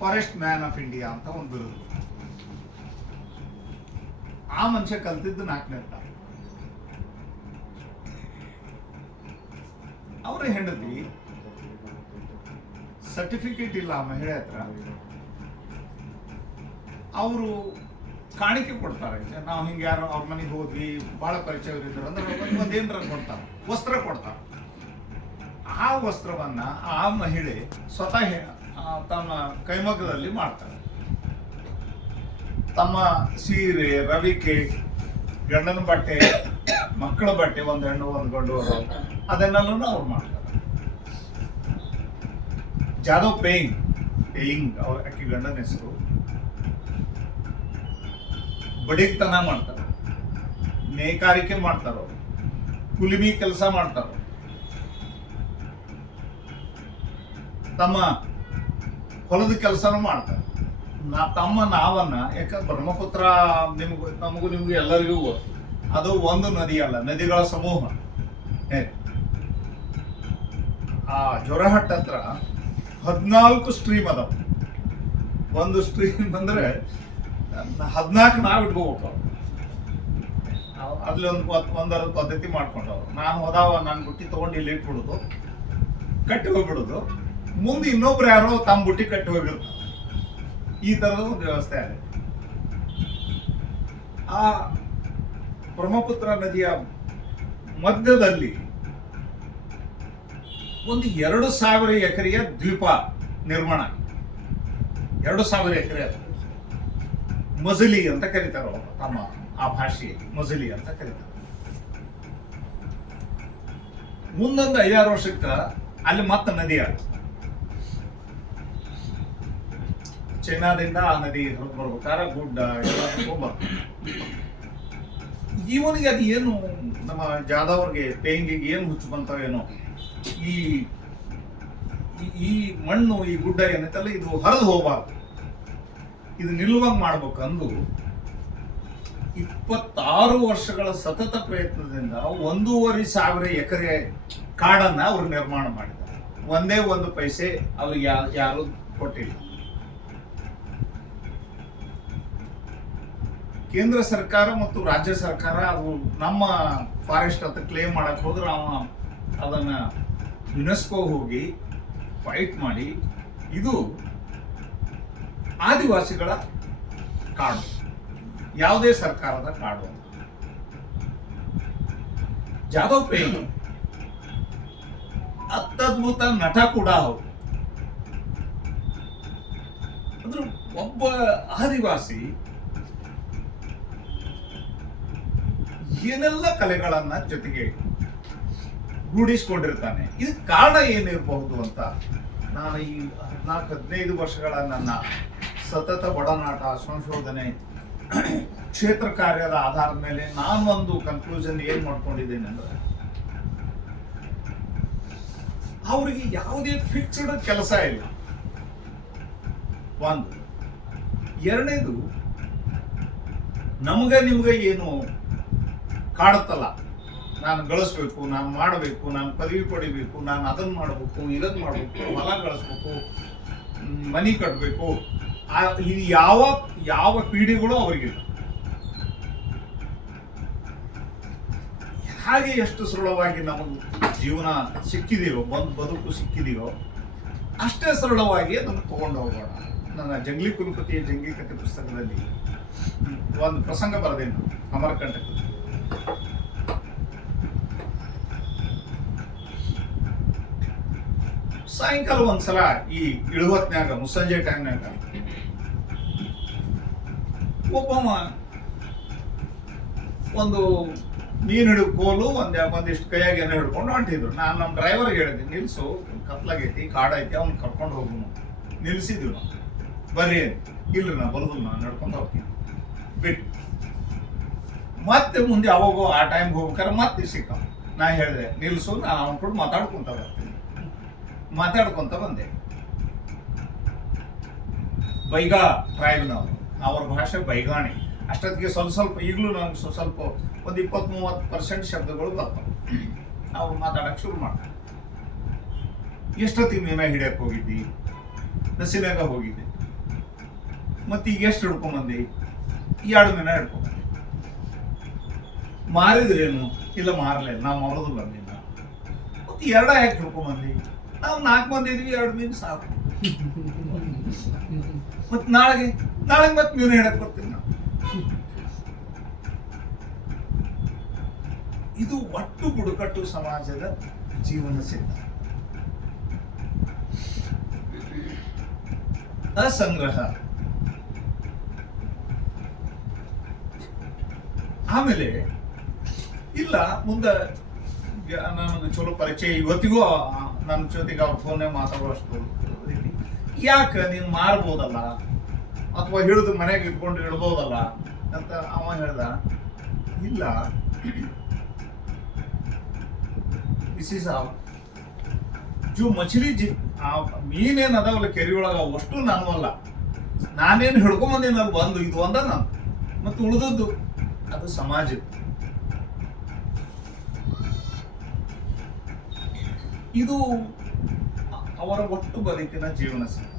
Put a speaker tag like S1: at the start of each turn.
S1: Forest man of India ಅಂತ ಒಂದು ಬಿರುದು ಆ ಮನುಷ್ಯ ಕಲ್ತಿದ್ದು ನಾಲ್ಕನೇ ತಾರೀಕು ಅವರ ಹೆಂಡತಿ ಸರ್ಟಿಫಿಕೇಟ್ ಇಲ್ಲ ಆ ಮಹಿಳೆ ಹತ್ರ. ಅವರು ಕಾಣಿಕೆ ಕೊಡ್ತಾರೆ. ನಾವು ಹಿಂಗೆ ಯಾರು ಅವ್ರ ಮನೆಗೆ ಹೋದ್ವಿ ಭಾಳ ಪರಿಚಯವಿದ್ರು ಅಂದ್ರೆ ಒಂದ್- ಕೊಡ್ತಾರ, ವಸ್ತ್ರ ಕೊಡ್ತಾರೆ. ಆ ವಸ್ತ್ರವನ್ನ ಆ ಮಹಿಳೆ ಸ್ವತಃ ತಮ್ಮ ಕೈಮಗ್ಗದಲ್ಲಿ ಮಾಡ್ತಾರೆ. ತಮ್ಮ ಸೀರೆ, ರವಿಕೆ, ಗಂಡನ ಬಟ್ಟೆ, ಮಕ್ಕಳ ಬಟ್ಟೆ ಒಂದು ಹೆಣ್ಣು, ಒಂದು ಗಂಡು ಅದನ್ನೆಲ್ಲೂ ಅವ್ರು ಮಾಡ್ತಾರೆ. ಜಾದವ್ ಪೇಯಿಂಗ್ ಪೇಯಿಂಗ್, ಅವ್ರ ಅಕ್ಕಿ ಗಂಡನ ಹೆಸರು. ಬಡಿಗ್ತನ ಮಾಡ್ತಾರೆ. ನೇಕಾರಿಕೆ ಮಾಡ್ತಾರ ಕುಲಿಮಿ ಕೆಲಸ ಮಾಡ್ತಾರ ತಮ್ಮ ಹೊಲದ ಕೆಲಸನೂ ಮಾಡ್ತಾರೆ. ನಾ ತಮ್ಮ ನಾವನ್ನ, ಯಾಕ ಬ್ರಹ್ಮಪುತ್ರ ನಿಮ್ಗ ನಮಗೂ ನಿಮಗೂ ಎಲ್ಲರಿಗೂ. ಅದು ಒಂದು ನದಿ ಅಲ್ಲ, ನದಿಗಳ ಸಮೂಹ. ಆ ಜೊರಹಟ್ ಹತ್ರ ಹದಿನಾಲ್ಕು ಸ್ಟ್ರೀಮ್ ಅದಾವ. ಒಂದು ಸ್ಟ್ರೀಮ್ ಅಂದ್ರೆ, ಹದಿನಾಲ್ಕು ನಾವು ಇಟ್ಕೋಬೇಕು ಅಲ್ಲಿ ಒಂದು ಒಂದರ ಪದ್ಧತಿ ಮಾಡ್ಕೊಂಡವ್ರು. ನಾನು ಹೋದಾವ, ನಾನು ಬುಟ್ಟಿ ತಗೊಂಡು ಇಲ್ಲಿ ಇಟ್ಬಿಡುದು. ಕಟ್ಟಿ ಹೋಗ್ಬಿಡುದು. ಮುಂದೆ ಇನ್ನೊಬ್ರು ಯಾರೋ ತಮ್ಮ ಬುಟ್ಟಿ ಕಟ್ಟಿ ಹೋಗಿರ್ತಾರೆ. ಈ ತರದ ಒಂದು ವ್ಯವಸ್ಥೆ ಆಗಿದೆ. ಆ ಬ್ರಹ್ಮಪುತ್ರ ನದಿಯ ಮಧ್ಯದಲ್ಲಿ ಒಂದು ಎರಡು ಸಾವಿರ ಎಕರೆಯ ದ್ವೀಪ ನಿರ್ಮಾಣ. ಎರಡು ಸಾವಿರ ಎಕರೆ ಮಜಲಿ ಅಂತ ಕರೀತಾರೆ ಅವರು ತಮ್ಮ ಆ ಭಾಷೆಯಲ್ಲಿ. ಮಜಲಿ ಅಂತ ಕರೀತಾರೆ. ಮುಂದೊಂದು ಐದಾರು ವರ್ಷಕ್ಕ ಅಲ್ಲಿ ಮತ್ತೆ ನದಿ ಆಗುತ್ತೆ. ಚೈನಾದಿಂದ ಆ ನದಿ ಹೊರಗೆ ಬರ್ಬೇಕಾದ್ರೆ ಗುಡ್ಡ ಬರ್ತದೆ ಇವನಿಗೆ ಅದು ಏನು, ನಮ್ಮ ಜಾದವ್ರಿಗೆ ಪೇಂಗಿಗೆ ಏನು ಹುಚ್ಚು ಬಂತಾವ ಏನೋ, ಈ, ಈ- ಮಣ್ಣು, ಈ ಗುಡ್ಡ ಏನೈತಲ್ಲ, ಇದು ಹರಿದು ಹೋಗಬಾರ್ದು. ಇದು ನಿಲ್ಲುವಂಗ್ ಮಾಡ್ಬೇಕಂದು ಇಪ್ಪತ್ತಾರು ವರ್ಷಗಳ ಸತತ ಪ್ರಯತ್ನದಿಂದ ಒಂದೂವರೆ ಸಾವಿರ ಎಕರೆ ಕಾಡನ್ನ ಅವರು ನಿರ್ಮಾಣ ಮಾಡಿದ್ದಾರೆ. ಒಂದೇ ಒಂದು ಪೈಸೆ ಅವ್ರಿಗೆ ಯಾರು ಕೊಟ್ಟಿಲ್ಲ. ಕೇಂದ್ರ ಸರ್ಕಾರ ಮತ್ತು ರಾಜ್ಯ ಸರ್ಕಾರ ಅದು ನಮ್ಮ ಫಾರೆಸ್ಟ್ ಅಂತ ಕ್ಲೇಮ್ ಮಾಡಕ್ ಹೋದ್ರೆ ಅವ ಅದನ್ನ ಯುನೆಸ್ಕೋ ಹೋಗಿ ಫೈಟ್ ಮಾಡಿ ಇದು ಆದಿವಾಸಿಗಳ ಕಾಡು. ಯಾವುದೇ ಸರ್ಕಾರದ ಕಾಡು ಜಾದವ್ ಪೇಂಗ್ ಅತ್ಯದ್ಭುತ ನಟ ಕೂಡ ಅವರು. ಅಂದ್ರೆ ಒಬ್ಬ ಆದಿವಾಸಿ ಏನೆಲ್ಲ ಕಲೆಗಳನ್ನ ಜೊತೆಗೆ ರೂಢಿಸ್ಕೊಂಡಿರ್ತಾನೆ ಇದಕ್ಕೆ ಕಾರಣ ಏನಿರಬಹುದು ಅಂತ ನಾನು ಈ ಹದಿನಾಲ್ಕು, ಹದಿನೈದು ವರ್ಷಗಳ ನನ್ನ ಸತತ ಒಡನಾಟ, ಸಂಶೋಧನೆ, ಕ್ಷೇತ್ರ ಕಾರ್ಯದ ಆಧಾರದ ಮೇಲೆ ನಾನು ಒಂದು ಕನ್ಕ್ಲೂಷನ್ ಏನ್ ಮಾಡ್ಕೊಂಡಿದ್ದೇನೆ ಅಂದ್ರೆ, ಅವರಿಗೆ ಯಾವುದೇ ಫಿಕ್ಸ್ಡ್ ಕೆಲಸ ಇಲ್ಲ. ಒಂದು. ಎರಡನೇದು, ನಮ್ಗೆ ನಿಮ್ಗ ಏನು ಕಾಡುತ್ತಲ್ಲ. ನಾನು ಗಳಿಸ್ಬೇಕು, ನಾನು ಮಾಡಬೇಕು, ನಾನು ಪದವಿ ಪಡಿಬೇಕು, ನಾನು ಅದನ್ನ ಮಾಡಬೇಕು ಇದನ್ನು ಮಾಡಬೇಕು, ಹೊಲ ಗಳಿಸ್ಬೇಕು ಮನಿ ಕಟ್ಟಬೇಕು ಇದು ಯಾವ ಯಾವ ಪೀಡಿಗಳು ಅವರಿಗಿಲ್ಲ. ಹಾಗೆ ಎಷ್ಟು ಸರಳವಾಗಿ ನಮಗೆ ಜೀವನ ಸಿಕ್ಕಿದೆಯೋ, ಬಂದು ಬದುಕು ಸಿಕ್ಕಿದೆಯೋ, ಅಷ್ಟೇ ಸರಳವಾಗಿ ಅದನ್ನು ತಗೊಂಡು ಹೋಗೋಣ. ನನ್ನ ಜಂಗ್ಲಿ ಕುಲಪತಿಯ ಜಂಗಿ ಕಥೆ ಪುಸ್ತಕದಲ್ಲಿ ಒಂದು ಪ್ರಸಂಗ ಬರೆದೇನು ಅಮರಕಂಟಕ ಸಾಯಂಕಾಲ ಒಂದ್ಸಲ ಈ ಇಳುವತ್ನಾಗ ಮುಸ್ಸಂಜೆ ಟೈಮ್ನಾಗ ಒಬ್ಬಮ್ಮ ಒಂದು ಮೀನು ಹಿಡಿದು ಕೋಲು, ಒಂದ್ ಒಂದಿಷ್ಟು ಕೈಯಾಗ ಏನೋ ಹಿಡ್ಕೊಂಡು ಹೊಂಟಿದ್ರು. ನಾನು ನಮ್ಮ ಡ್ರೈವರ್ಗೆ ಹೇಳಿದೆ ನಿಲ್ಸು ಕತ್ಲಾಗೈತಿ, ಕಾಡೈತಿ, ಅವ್ನು ಕರ್ಕೊಂಡು ಹೋಗು ನಿಲ್ಸಿದ್ವಿ ನಾವು. ಬರ್ರಿ ಇಲ್ರಿ, ನಾ ಬರೋದಿಲ್ಲ, ನಾನು ನಡ್ಕೊಂಡು ಹೋಗ್ತೀನಿ. ಬಿಟ್ಟು ಮತ್ತೆ ಮುಂದೆ ಅವಾಗೋ ಆ ಟೈಮ್ ಹೋಗ್ಬೇಕಾರೆ ಮತ್ತೆ ಸಿಕ್ಕ ನಾ ಹೇಳಿದೆ, ನಿಲ್ಸು ನಾನು ಅವನ ಕೂಡ ಮಾತಾಡ್ಕೊಂತ ಬರ್ತೀನಿ. ಮಾತಾಡ್ಕೊಂತ ಬಂದೆ. ಬೈಗ ಟ್ರೈಬ್ನವರು ಅವ್ರ ಭಾಷೆ ಬೈಗಾಣಿ. ಅಷ್ಟೊತ್ತಿಗೆ ಸ್ವಲ್ಪ ಸ್ವಲ್ಪ ಈಗಲೂ ನನಗೆ ಸ್ವಲ್ಪ ಸ್ವಲ್ಪ ಒಂದು ಇಪ್ಪತ್ತ್ ಮೂವತ್ತು ಪರ್ಸೆಂಟ್ ಶಬ್ದಗಳು ಬರ್ತವೆ. ಅವ್ರು ಮಾತಾಡಕ್ಕೆ ಶುರು ಮಾಡ್ತಾರೆ. ಎಷ್ಟೊತ್ತಿಗೆ ಮೀನ ಹಿಡಿಯಕ್ಕೆ ಹೋಗಿದ್ದಿ? ನಸಿನಾಗ ಹೋಗಿದ್ದೆ. ಮತ್ತೆ ಈಗ ಎಷ್ಟು ಹಿಡ್ಕೊಂಬಂದಿ ಎರಡು ಮೀನ ಹಿಡ್ಕೊಂಬಂದಿ ಮಾರಿದ್ರೇನು? ಇಲ್ಲ ಮಾರಲೇ ನಾ ಮಾರೋದು ಬಂದಿಲ್ಲ. ಮತ್ತೆ ಎರಡ ಯಾಕೆ ಹಿಡ್ಕೊಂಬಂದಿ ನಾವು ನಾಲ್ಕು ಮಂದಿ ಇದ್ವಿ, ಎರಡು ಮೀನು ಸಾಕು. ಮತ್ತೆ ನಾಳೆಗೆ ನಾಳೆ ಮತ್ತೆ ಮೀನು ಹಿಡಕ್ ಬರ್ತೀನಿ ನಾವು ಇದು ಒಟ್ಟು ಬುಡಕಟ್ಟು ಸಮಾಜದ ಜೀವನ ಸಿದ್ಧ. ಅಸಂಗ್ರಹ. ಆಮೇಲೆ, ಇಲ್ಲ, ಮುಂದೆ ನಾನೊಂದು ಚಲೋ ಪರಿಚಯ ಇವತ್ತಿಗೂ ನನ್ನ ಜೊತೆಗೆ ಅವ್ರ ಫೋನೇ ಮಾತಾಡುವಷ್ಟು ಯಾಕೆ? ನೀನು ಮಾರ್ಬೋದಲ್ಲ. ಅಥವಾ ಹಿಡಿದು ಮನೆಗೆ ಇಟ್ಕೊಂಡು ಇಡ್ಬೋದಲ್ಲ ಅಂತ ಅವ ಹೇಳ್ದ. ಇಲ್ಲ. ಇಸ್ ಇಸ್ ಜೂ ಮಚ್ಲಿ ಜಿ ಆ ಮೀನೇನು ಅದಾವಲ್ಲ ಕೆರೆ ಒಳಗ ಅಷ್ಟು ನಾನು ಅಲ್ಲ. ನಾನೇನು ಹಿಡ್ಕೊಂಬಂದಿನ ಬಂದು, ಇದು ಒಂದ ನಾನು. ಮತ್ತು ಉಳಿದದ್ದು ಅದು ಸಮಾಜ. ಇದು ಅವರ ಒಟ್ಟು ಬದುಕಿನ ಜೀವನ ಶೈಲಿ